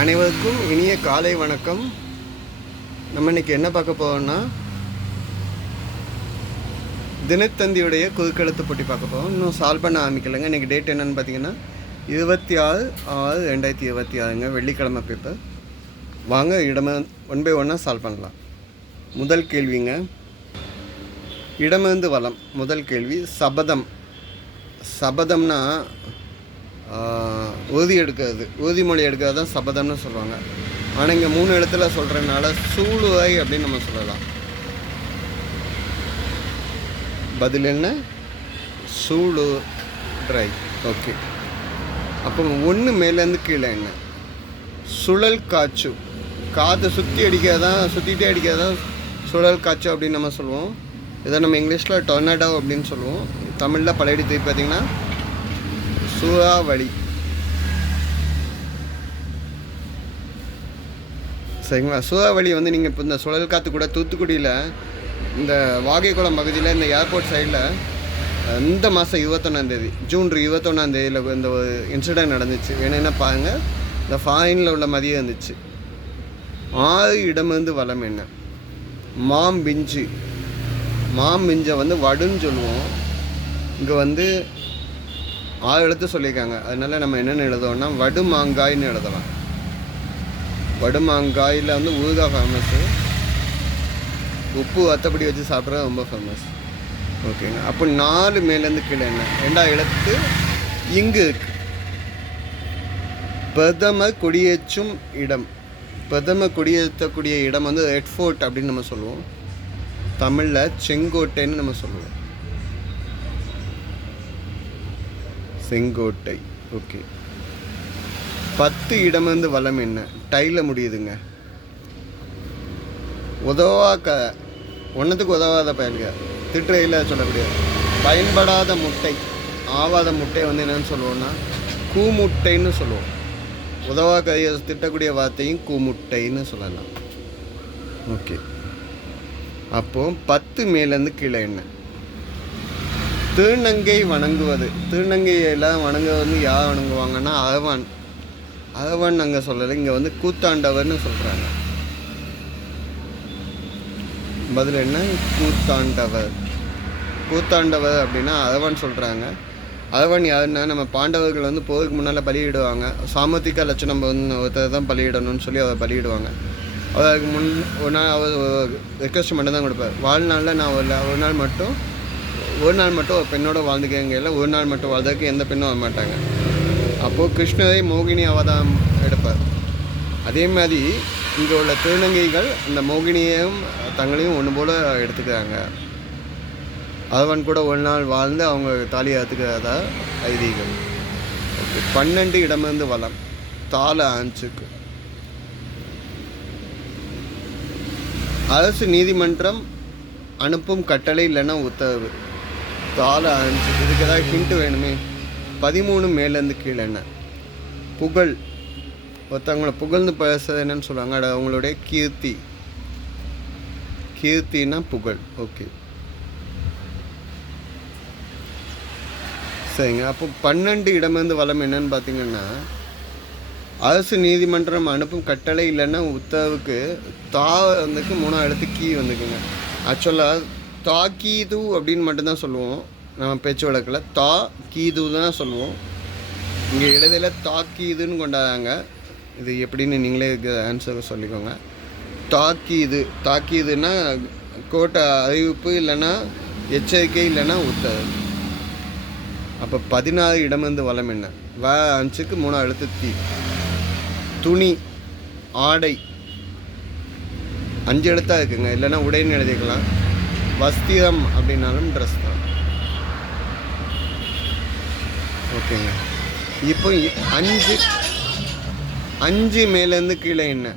அனைவருக்கும் இனிய காலை வணக்கம். நம்ம இன்னைக்கு என்ன பார்க்க போகிறோம்னா, தினத்தந்தியுடைய குறுக்கெழுத்து போட்டி பார்க்க போகிறோம். இன்னும் சால்வ் பண்ண ஆரம்பிக்கலைங்க. இன்றைக்கி டேட் என்னென்னு பார்த்தீங்கன்னா 26/6/2026ங்க, வெள்ளிக்கிழமை பேப்பர். வாங்க இடம 1 by 1 சால்வ் பண்ணலாம். முதல் கேள்விங்க, இடமிருந்து வலம். முதல் கேள்வி, சபதம். சபதம்னா உறுதி எடுக்கிறது, உறுதிமொழி எடுக்கிறது தான் சபதம்னு சொல்லுவாங்க. ஆனால் இங்கே 3 எழுத்தில் சொல்கிறதுனால சூளுரை அப்படின்னு நம்ம சொல்லலாம். பதில் என்ன? சூளுரை. ஓகே. அப்போ 1 மேலேருந்து கீழே என்ன? சுழல் காற்று. காற்று சுற்றிட்டே அடிக்கிறதான் சுழல் காற்று அப்படின்னு நம்ம சொல்லுவோம். இதை நம்ம இங்கிலீஷில் டொர்னடோ அப்படின்னு சொல்லுவோம். தமிழில் பழையடி திருப்பி பார்த்திங்கன்னா சூறாவளி. சரிங்களா? சூறாவளி நீங்கள் இப்போ இந்த சுழல் காற்று கூட தூத்துக்குடியில் இந்த வாகைக்குளம் பகுதியில் இந்த ஏர்போர்ட் சைடில் இந்த மாதம் 21 ஜூன் 21 இந்த ஒரு இன்சிடெண்ட் நடந்துச்சு. வேணும்னா பாருங்கள், இந்த ஃபாரினில் உள்ள மதியம் இருந்துச்சு. 6 இடமிருந்து வலம் என்ன? மாம்பிஞ்சு. மாம்பிஞ்சை வடுன்னு சொல்லுவோம். இங்கே 6 எழுத்து சொல்லியிருக்காங்க. அதனால் நம்ம என்னென்னு எழுதுவோம்னா வடு மாங்காய்னு எழுதலாம். வடு மாங்காயில் ஊறுகாய் ஃபேமஸ்ஸு. உப்பு வத்தப்படி வச்சு சாப்பிட்றது ரொம்ப ஃபேமஸ். ஓகேங்க. அப்போ 4 மேலேருந்து கீழே என்ன? 2 எழுத்து இங்கு இருக்கு. பிரதமர் கொடியேற்றும் இடம். பிரதமர் கொடியேற்றக்கூடிய இடம் ரெட் ஃபோர்ட் அப்படின்னு நம்ம சொல்லுவோம். தமிழில் செங்கோட்டைன்னு நம்ம சொல்லுவோம். செங்கோட்டை. ஓகே. 10 இடமிருந்து வலம் என்ன? டையில் முடியுதுங்க. ஒன்றுத்துக்கு உதவாத பயன்க, திட்டுறையில் சொல்லக்கூடிய பயன்படாத முட்டை, ஆவாத முட்டை என்னென்னு சொல்லுவோம்னா கூமுட்டைன்னு சொல்லுவோம். உதவாக்கையை திட்டக்கூடிய வார்த்தையும் கூமுட்டைன்னு சொல்லலாம். ஓகே. அப்போது 10 மேலேருந்து கீழே என்ன? திருநங்கை வணங்குவது. திருநங்கையெல்லாம் வணங்குவது யார் வணங்குவாங்கன்னா அகவான். அகவான் நாங்கள் சொல்லலை, இங்கே கூத்தாண்டவர்னு சொல்கிறாங்க. பதில் என்ன? கூத்தாண்டவர். கூத்தாண்டவர் அப்படின்னா அகவான் சொல்கிறாங்க. அகவான் யாருன்னா, நம்ம பாண்டவர்கள் போருக்கு முன்னால் பலியிடுவாங்க. சாமத்திக லட்சணம் ஒருத்தர் தான் பலியிடணும்னு சொல்லி அவர் பலியிடுவாங்க. அவருக்கு ஒரு நாள் அவர் ரெக்வஸ்ட் மட்டும் தான் கொடுப்பார். வாழ்நாளில் நான் ஒரு நாள் மட்டும் ஒரு பெண்ணோட வாழ்ந்துக்கங்க, ஒரு நாள் மட்டும் வாழ்றதுக்கு எந்த பெண்ணும் வர மாட்டாங்க. அப்போது கிருஷ்ணரை மோகினி அவதாரம் எடுப்பார். அதே மாதிரி இங்கே உள்ள திருநங்கைகள் இந்த மோகினியையும் தங்களையும் ஒன்று போல் எடுத்துக்கிறாங்க. அவன் கூட ஒரு நாள் வாழ்ந்து அவங்க தாலி அறுத்துக்கிறதா ஐதீகம். 12 இடமிருந்து வலம். தாள ஆஞ்சுக்கு. அரசு நீதிமன்றம் அனுப்பும் கட்டளை இல்லைன்னா உத்தரவு. தாள ஆஞ்சு. இதுக்கு ஏதாவது ஹிண்ட் வேணுமே? 13 மேலேருந்து கீழே என்ன? புகழ். ஒருத்தவங்களை புகழ்ந்து பேசுறது என்னன்னு சொல்லுவாங்க? அது அவங்களுடைய கீர்த்தி. கீர்த்தின்னா புகழ். ஓகே. சரிங்க. அப்போ 12 இடமிருந்து வலம் என்னன்னு பார்த்தீங்கன்னா, அரசு நீதிமன்றம் அனுப்பும் கட்டளை இல்லைன்னா உத்தரவுக்கு 3 எழுத்து கீ வந்துக்குங்க. ஆக்சுவலாக தாக்கீது அப்படின்னு மட்டும்தான் சொல்லுவோம் நம்ம பேச்சு வழக்கில். கீது தான் சொல்லுவோம். இங்கே இடையில தாக்கீதுன்னு கொண்டாடுறாங்க. இது எப்படின்னு நீங்களே ஆன்சர் சொல்லிக்கோங்க. தாக்கீதுன்னா கோட்டை அறிவிப்பு இல்லைன்னா எச்சரிக்கை இல்லைன்னா உத்தரவு. அப்போ 16 இடமிருந்து வலம் என்ன? அஞ்சுக்கு 3 எழுத்து தீ. துணி, ஆடை 5 எழுத்தாக இருக்குங்க. இல்லைன்னா உடைன்னு எழுதிக்கலாம். வஸ்திரம் அப்படின்னாலும் ட்ரெஸ் தான். ஓகேங்க. இப்போ 5 மேலேருந்து கீழே என்ன?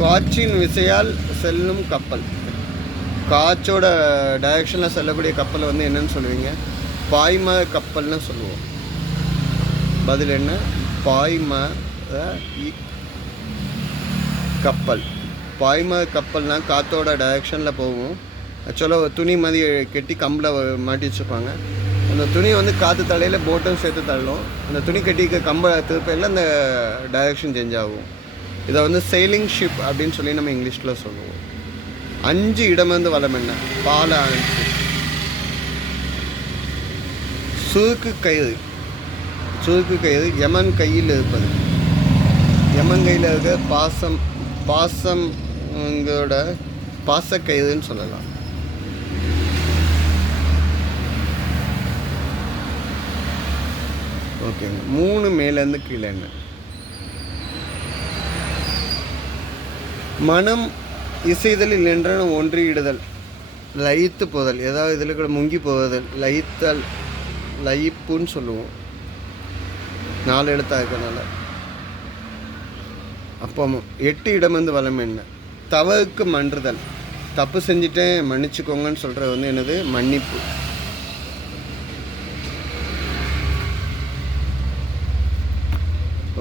காற்றின் விசையால் செல்லும் கப்பல். காற்றோட டைரக்ஷனில் செல்லக்கூடிய கப்பலை என்னன்னு சொல்லுவீங்க? பாய்மர கப்பல்னு சொல்லுவோம். பதில் என்ன? பாய்மர கப்பல். பாய்மர கப்பல்னால் காற்றோட டைரக்ஷனில் போகும். ஆக்சுவலாக ஒரு துணி மாதிரி கெட்டி கம்பில் மாட்டி வச்சுருப்பாங்க. அந்த துணி வந்து காற்று தலையில் போட்டும் சேர்த்து தள்ளும். அந்த துணி கட்டிக்க கம்ப திருப்பையில் அந்த டைரக்ஷன் சேஞ்ச் ஆகும். இதை வந்து செயிலிங் ஷிப் அப்படின்னு சொல்லி நம்ம இங்கிலீஷில் சொல்லுவோம். 5 இடமிருந்து வலம் என்ன? பால ஆஞ்சு. சுருக்கு கயிறு. சுருக்கு கயிறு யமன் கையில் இருப்பது. யமன் கையில் இருக்க பாசம்ங்களோட பாசக்கயிறுன்னு சொல்லலாம். ஓகேங்க. 3 மேலேருந்து கீழே என்ன? மனம் இசைதலில் நின்ற ஒன்றியிடுதல், லயித்து போதல், ஏதாவது இதில் கூட முங்கி போதல், லயித்தல், லயிப்புன்னு சொல்லுவோம். 4 எழுத்தாக இருக்கனால. அப்போ 8 இடமிருந்து வலம் என்ன? தவறுக்கு மன்றுதல், தப்பு செஞ்சுட்டேன் மன்னிச்சுக்கோங்கன்னு சொல்கிறது வந்து என்னது? மன்னிப்பு.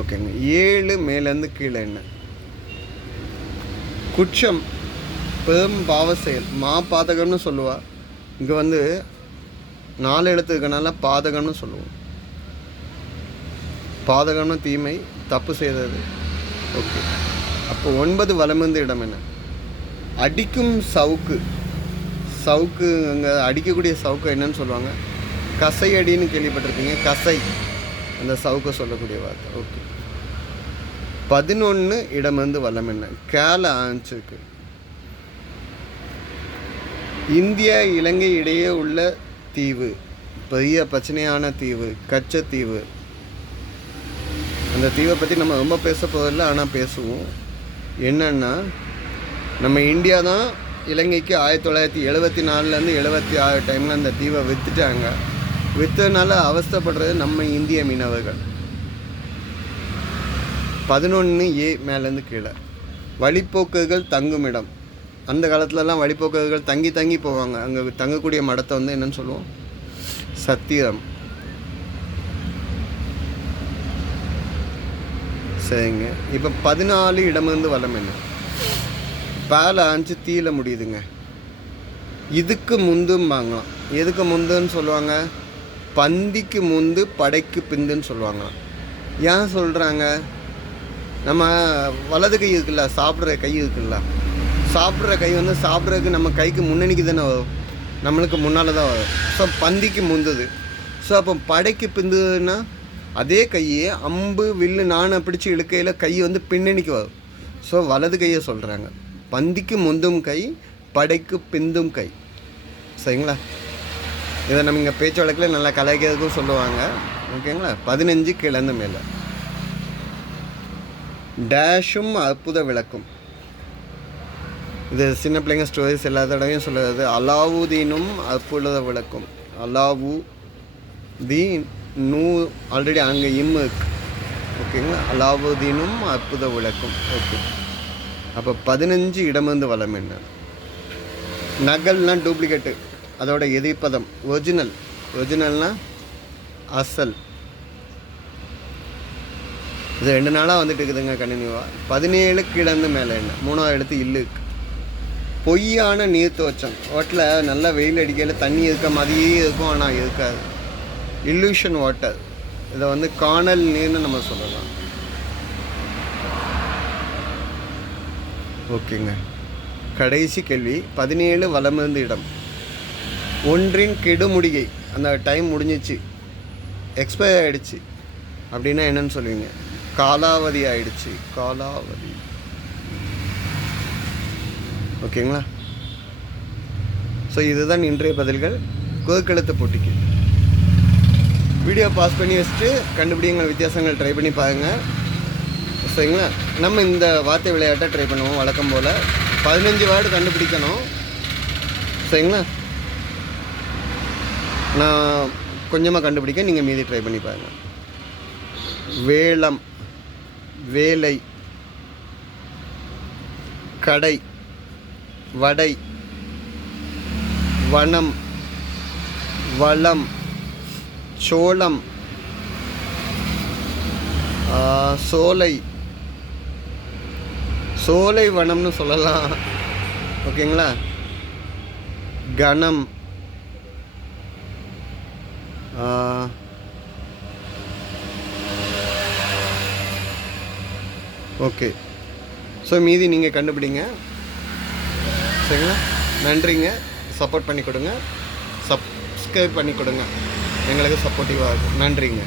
ஓகேங்க. 7 மேலேருந்து கீழே என்ன? குற்றம், பெரும் பாவ செயல், பாதகம்னு சொல்லுவா. இங்கே வந்து 4 எழுத்து இருக்கனால பாதகம்னு சொல்லுவோம். பாதகம்னு தீமை, தப்பு செய்தது. ஓகே. அப்போ 9 வலமிருந்து இடம் என்ன? அடிக்கும் சவுக்கு. சவுக்கு அங்கே அடிக்கக்கூடிய சவுக்கு என்னன்னு சொல்லுவாங்க? கசை அடின்னு கேள்விப்பட்டிருக்கீங்க. கசை, அந்த சவுக்கை சொல்லக்கூடிய வார்த்தை. ஓகே. 11 இடமிருந்து வலம் என்ன? கேல ஆன்சிருக்கு. இந்தியா இலங்கை இடையே உள்ள தீவு, பெரிய பிரச்சனையான தீவு, கச்சத்தீவு. அந்த தீவை பற்றி நம்ம ரொம்ப பேச போவதில்லை, ஆனால் பேசுவோம். என்னன்னா, நம்ம இந்தியா தான் இலங்கைக்கு 1974லேருந்து 76 டைமில் அந்த தீவை விற்றுட்டாங்க. விற்றதுனால அவஸ்தைப்படுறது நம்ம இந்திய மீனவர்கள். 11A மேலேருந்து கீழே. வழிப்போக்குகள் தங்குமிடம். அந்த காலத்துலலாம் வழிப்போக்குகள் தங்கி போவாங்க. அங்கே தங்கக்கூடிய மடத்தை வந்து என்னன்னு சொல்லுவோம்? சத்திரம். சரிங்க. இப்போ 14 இடமிருந்து வலம் என்ன? பேல ஆஞ்சு தீயில முடியுதுங்க. இதுக்கு முந்தும் வாங்கலாம். எதுக்கு முந்துன்னு சொல்லுவாங்க? பந்திக்கு முந்து படைக்கு பிந்துன்னு சொல்லுவாங்க. ஏன் சொல்கிறாங்க? நம்ம வலது கை இருக்குல்ல, சாப்பிட்ற கை இருக்குல்ல, சாப்பிட்ற கை வந்து சாப்பிட்றதுக்கு நம்ம கைக்கு முன்னணிக்கு தானே வரும், நம்மளுக்கு முன்னால் தான் வரும். ஸோ பந்திக்கு முந்துது. ஸோ அப்போ படைக்கு பிந்துதுன்னா அதே கையே அம்பு வில்லு நாணை பிடிச்சி இழுக்கையில் கை வந்து பின்னணிக்கு வரும். ஸோ வலது கையை சொல்கிறாங்க. பந்திக்கு முந்தும் கை, படைக்கு பிந்தும் கை. சரிங்களா? இதை நம்ம இங்கே பேச்சு வழக்கில் நல்லா கலாய்க்கிறதுக்கும் சொல்லுவாங்க. ஓகேங்களா? 15 கிழந்து மேலே. டேஷும் அற்புத விளக்கும். இது சின்ன பிள்ளைங்க ஸ்டோரிஸ் எல்லா தடவையும் சொல்லுறது. அலாவுதீனும் அற்புத விளக்கும். அலாவுதீன் நூ ஆல்ரெடி அங்கே இருக்கு. ஓகேங்களா? அலாவுதீனும் அற்புத விளக்கும். ஓகே. அப்போ 15 இடமிருந்து வலம் என்ன? நகல்னால் டூப்ளிகேட்டு, அதோட எதிர்ப்பதம். ஒரிஜினல். ஒரிஜினல்னால் அசல். இது 2 நாளாக வந்துட்டு இருக்குதுங்க கண்டினியூவாக. 17 கிடந்து மேலே என்ன? 3வது எழுத்து இல்லுக்கு. பொய்யான நீர் தோற்றம். வாட்டில் நல்லா வெயில் அடிக்கையில் தண்ணி இருக்க மாதிரியே இருக்கும், ஆனால் இருக்காது. Illusion water. இதை வந்து காணல் நீர்னு நம்ம சொல்லலாம். ஓகேங்க. கடைசி கேள்வி. 17 வலமிருந்து இடம். ஒன்றின் கெடுமுடிகை. அந்த டைம் முடிஞ்சிச்சு, எக்ஸ்பயர் ஆகிடுச்சு அப்படின்னா என்னன்னு சொல்லுவீங்க? காலாவதி ஆயிடுச்சு. காலாவதி. ஓகேங்களா? ஸோ இதுதான் இன்றைய பதில்கள் குறுக்கெழுத்து போட்டிக்கு. வீடியோ பாஸ் பண்ணி வச்சுட்டு கண்டுபிடிங்கள், வித்தியாசங்கள் ட்ரை பண்ணி பாருங்கள். சரிங்களா? நம்ம இந்த வார்த்தை விளையாட்டை ட்ரை பண்ணுவோம் வழக்கம் போல். 15 வேர்டு கண்டுபிடிக்கணும். சரிங்களா? நான் கொஞ்சமாக கண்டுபிடிக்க, நீங்கள் மீதி ட்ரை பண்ணி பாருங்கள். வேளம், வேலை, கடை, வடை, வனம், வளம், சோளம், சோலை, சோலை வனம்னு சொல்லலாம். ஓகேங்களா? கணம், ஓகே. ஸோ மீதி நீங்கள் கண்டுபிடிங்க. சரிங்களா? நன்றிங்க. சப்போர்ட் பண்ணி கொடுங்க. சப்ஸ்கிரைப் பண்ணி கொடுங்க. எங்களுக்கு சப்போர்ட்டிவாக இருக்கும். நன்றிங்க.